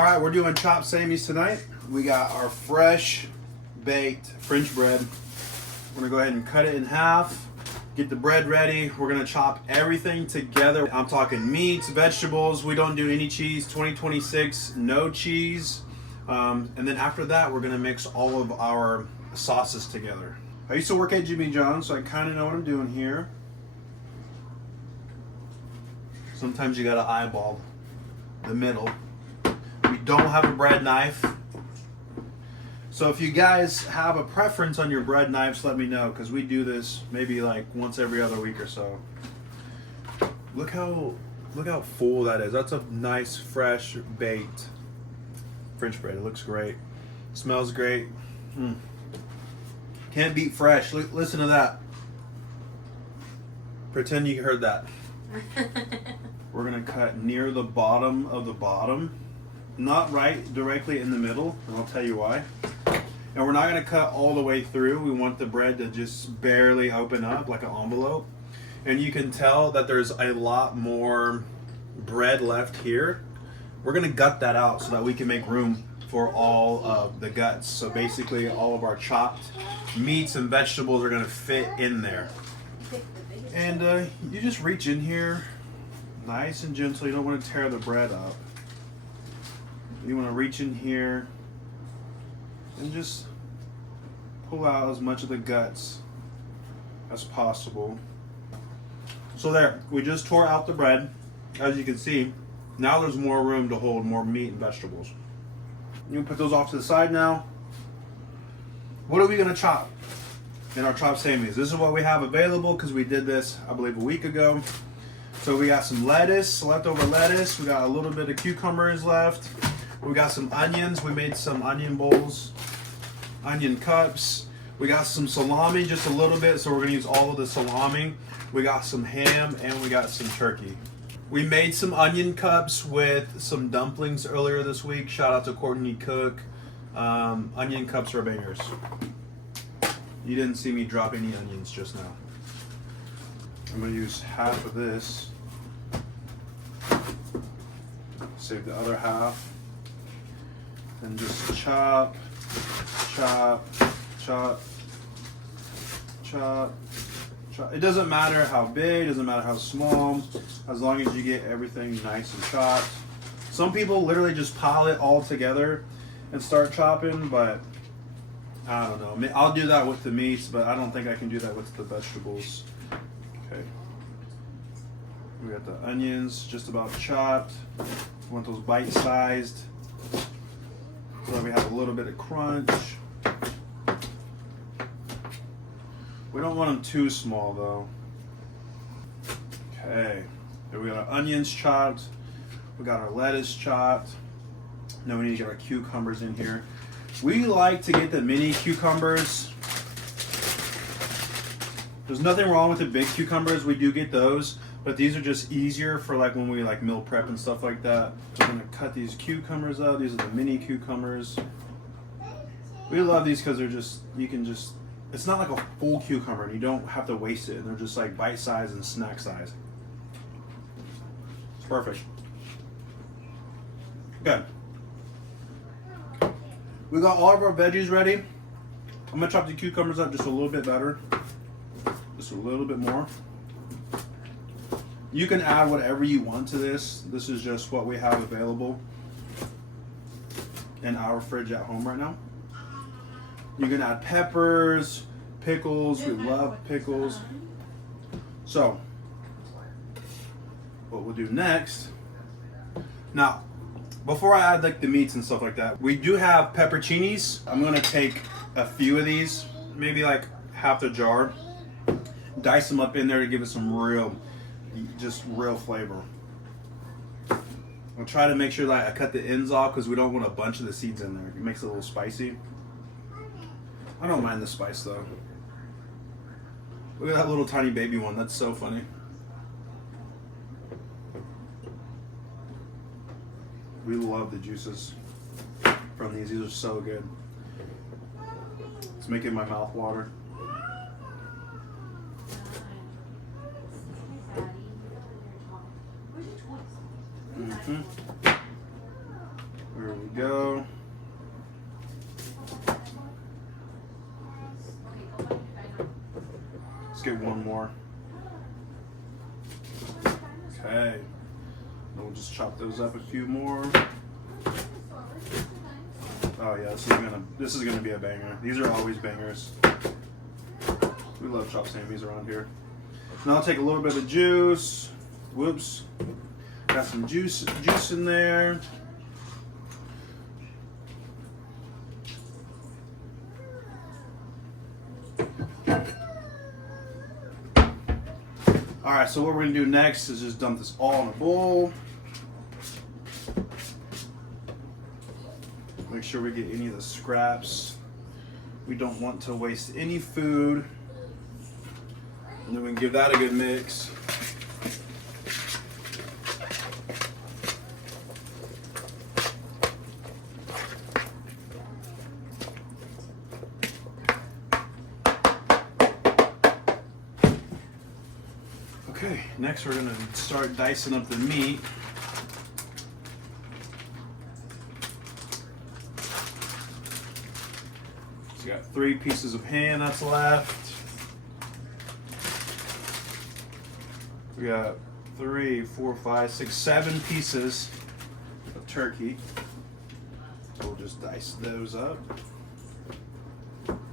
All right, we're doing chopped samies tonight. We got our fresh baked French bread. We're gonna go ahead and cut it in half, get the bread ready. We're gonna chop everything together. I'm talking meats, vegetables. We don't do any cheese. 2026, no cheese. And then after that, we're gonna mix all of our sauces together. I used to work at Jimmy John's, so I kind of know what I'm doing here. Sometimes you gotta eyeball the middle. We don't have a bread knife. So if you guys have a preference on your bread knives, let me know, because we do this maybe like once every other week or so. Look how full that is. That's a nice, fresh, baked French bread. It looks great. Smells great. Can't beat fresh. Listen to that. Pretend you heard that. We're gonna cut near the bottom of the bottom, not right directly in the middle, and I'll tell you why. And we're not gonna cut all the way through. We want the bread to just barely open up like an envelope. And you can tell that there's a lot more bread left here. We're gonna gut that out so that we can make room for all of the guts. So basically all of our chopped meats and vegetables are gonna fit in there. And you just reach in here nice and gentle. You don't want to tear the bread up. You want to reach in here and just pull out as much of the guts as possible. So there, we just tore out the bread. As you can see, now there's more room to hold more meat and vegetables. You can put those off to the side now. What are we going to chop in our chopped samies? This is what we have available because we did this, I believe, a week ago. So we got some lettuce, leftover lettuce. We got a little bit of cucumbers left. We got some onions. We made some onion bowls, onion cups. We got some salami, just a little bit, so we're gonna use all of the salami. We got some ham and we got some turkey. We made some onion cups with some dumplings earlier this week. Shout out to Courtney Cook. Onion cups are bangers. You didn't see me drop any onions just now. I'm gonna use half of this. Save the other half. And just chop, chop, chop, chop, chop. It doesn't matter how big, it doesn't matter how small, as long as you get everything nice and chopped. Some people literally just pile it all together and start chopping, but I don't know. I'll do that with the meats, but I don't think I can do that with the vegetables. Okay. We got the onions just about chopped. We want those bite-sized so that we have a little bit of crunch. We don't want them too small though. Okay. Then we got our onions chopped. We got our lettuce chopped. Now we need to get our cucumbers in here. We like to get the mini cucumbers. There's nothing wrong with the big cucumbers. We do get those, but these are just easier for like when we like meal prep and stuff like that. So I'm gonna cut these cucumbers out. These are the mini cucumbers. We love these because they're just, you can just, it's not like a full cucumber and you don't have to waste it. They're just like bite size and snack size. It's perfect. Good. We got all of our veggies ready. I'm gonna chop the cucumbers up just a little bit better. Just a little bit more. You can add whatever you want to this. This is just what we have available in our fridge at home right now. You can add peppers, pickles. We love pickles. So, what we'll do next. Now, before I add like the meats and stuff like that, we do have pepperoncinis. I'm gonna take a few of these, maybe like half the jar, dice them up in there to give it some real flavor. I'll try to make sure that I cut the ends off because we don't want a bunch of the seeds in there. It makes it a little spicy. I don't mind the spice though. Look at that little tiny baby one. That's so funny. We love the juices from these. These are so good. It's making my mouth water. We're we go. Let's get one more. Okay. And we'll just chop those up a few more. Oh yeah, this is gonna be a banger. These are always bangers. We love chopped Sammys around here. Now I'll take a little bit of juice. Whoops. Got some juice in there. All right, so what we're gonna do next is just dump this all in a bowl. Make sure we get any of the scraps. We don't want to waste any food. And then we can give that a good mix. Okay, next we're gonna start dicing up the meat. So we got 3 pieces of ham that's left. We got 3, 4, 5, 6, 7 pieces of turkey. So we'll just dice those up.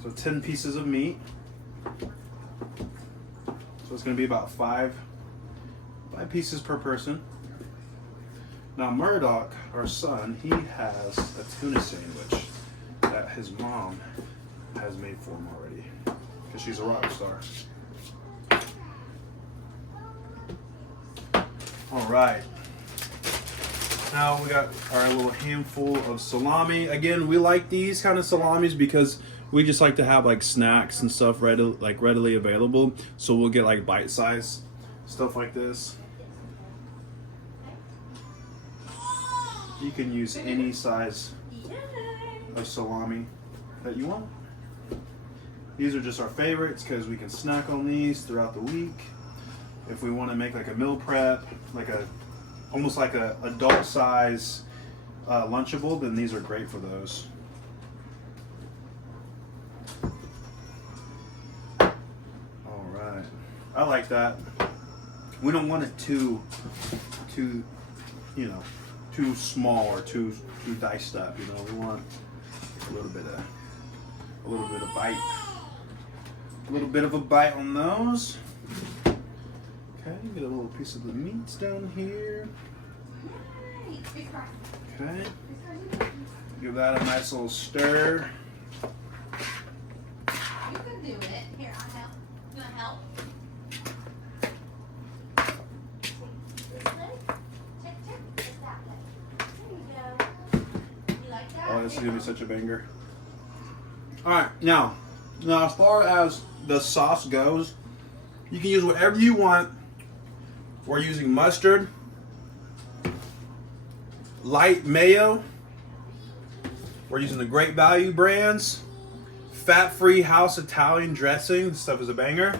So 10 pieces of meat. So it's going to be about 5 pieces per person. Now Murdoch, our son, he has a tuna sandwich that his mom has made for him already because she's a rock star. All right. Now we got our little handful of salami. Again, we like these kind of salamis because we just like to have like snacks and stuff readily available. So we'll get like bite size stuff like this. You can use any size of salami that you want. These are just our favorites because we can snack on these throughout the week. If we want to make like a meal prep, almost like a adult size Lunchable, then these are great for those. All right, I like that. We don't want it too small or too diced up. We want a little bit of bite, a little bit of a bite on those. Okay, get a little piece of the meats down here. Okay, give that a nice little stir. You can do it. Here, I'll help. You want to help? This way? Check. It's that way. There you go. You like that? Oh, this is gonna be such a banger. All right, now as far as the sauce goes, you can use whatever you want. We're using mustard, light mayo. We're using the Great Value brands, fat-free house Italian dressing. This stuff is a banger.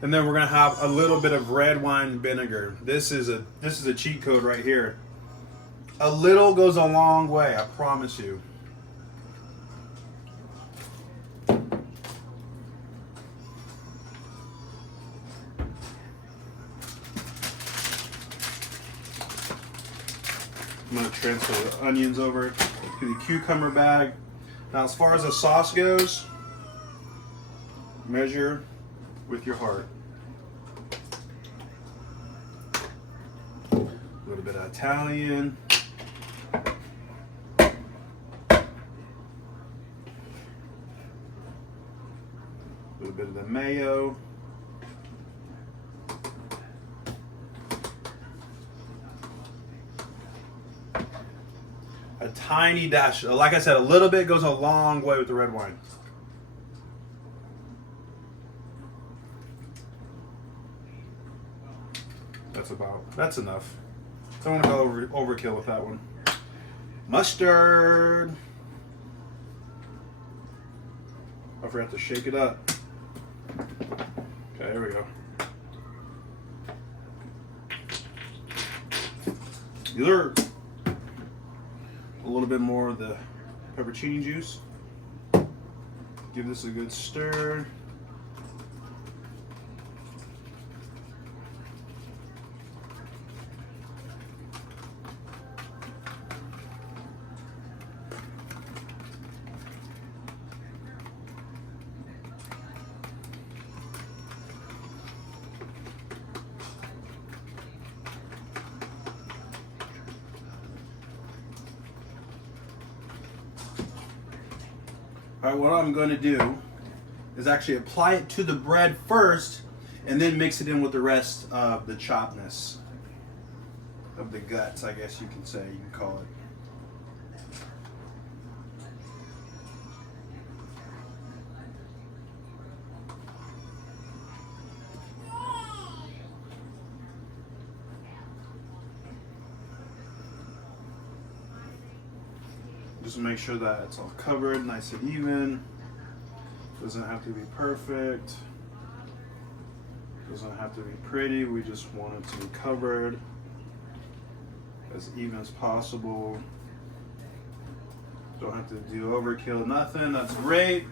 And then we're gonna have a little bit of red wine vinegar. This is a cheat code right here. A little goes a long way, I promise you. I'm going to transfer the onions over to the cucumber bag. Now, as far as the sauce goes, measure with your heart. A little bit of Italian. A little bit of the mayo. A tiny dash, like I said, a little bit goes a long way with the red wine. That's enough. Don't want to go overkill with that one. Mustard. I forgot to shake it up. Okay, here we go. These are a little bit more of the pepperoni juice. Give this a good stir. All right, what I'm going to do is actually apply it to the bread first and then mix it in with the rest of the chopness of the guts, I guess you can say, you can call it. Just make sure that it's all covered, nice and even. Doesn't have to be perfect. Doesn't have to be pretty. We just want it to be covered as even as possible. Don't have to do overkill, nothing. That's great.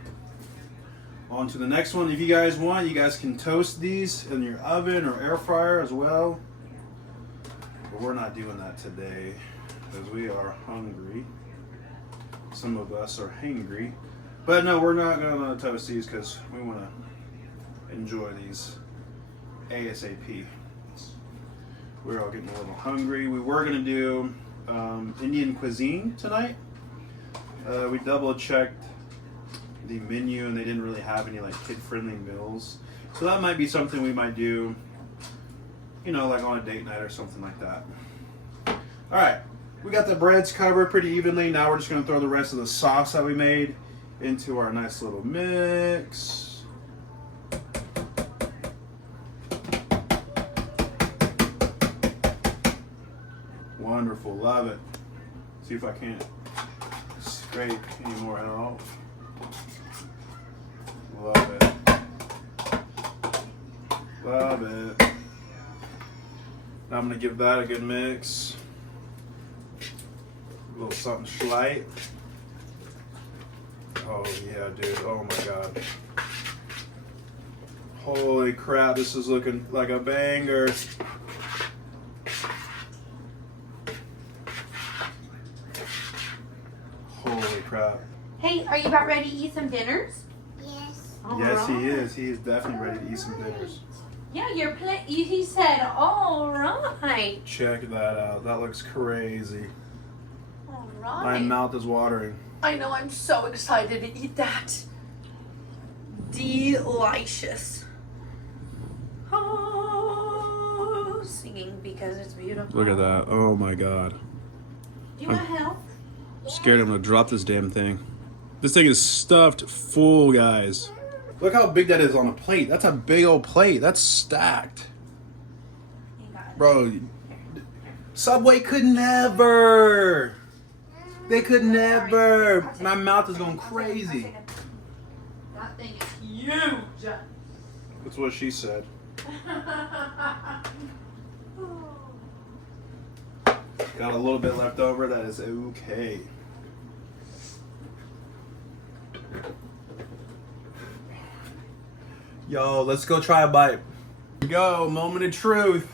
On to the next one. If you guys want, you guys can toast these in your oven or air fryer as well. But we're not doing that today because we are hungry. Some of us are hangry. But no, we're not going to toast these because we want to enjoy these ASAP. We're all getting a little hungry. We were going to do Indian cuisine tonight. We double checked the menu and they didn't really have any like kid-friendly meals. So that might be something we might do, you know, like on a date night or something like that. All right. We got the breads covered pretty evenly. Now we're just going to throw the rest of the sauce that we made into our nice little mix. Wonderful, love it. See if I can't scrape any more out. Love it. Love it. Now I'm going to give that a good mix. A little something slight. Oh yeah, dude. Oh my god. Holy crap, this is looking like a banger. Holy crap. Hey, are you about ready to eat some dinners? Yes. Yes, he is. He is definitely ready to eat some dinners. Yeah, your plate. He said, all right. Check that out. That looks crazy. All My right. mouth is watering. I know, I'm so excited to eat that. Delicious. Oh, singing because it's beautiful. Look at that. Oh my god. Do you want help? I'm scared I'm gonna drop this damn thing. This thing is stuffed full, guys. Look how big that is on a plate. That's a big old plate. That's stacked. You got it. Bro, Subway could never. They could never. My mouth is going crazy. That thing is huge. That's what she said. Got a little bit left over. That is okay. Yo, let's go try a bite. Go, moment of truth.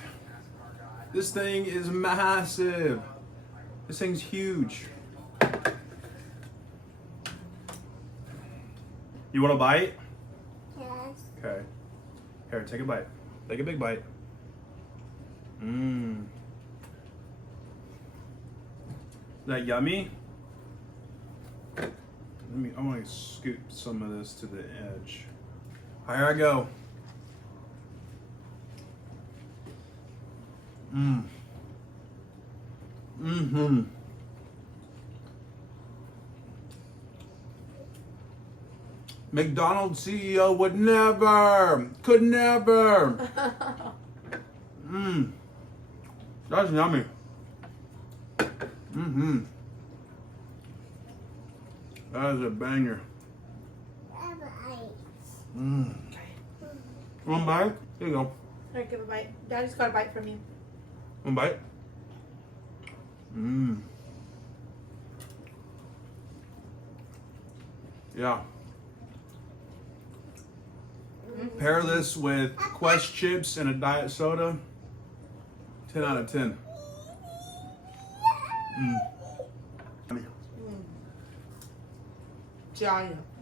This thing is massive. This thing's huge. You want a bite? Yes. Okay. Here, take a bite. Take a big bite. Mmm. Is that yummy? I want to scoop some of this to the edge. Here I go. Mmm. Mm-hmm. McDonald's CEO would never, could never. Mmm. That's yummy. Mm-hmm. That is a banger. Mmm. One bite? Here you go. Here, give a bite. Daddy's got a bite from you. One bite. Mmm. Yeah. Pair this with Quest chips and a diet soda. 10 out of 10.加油。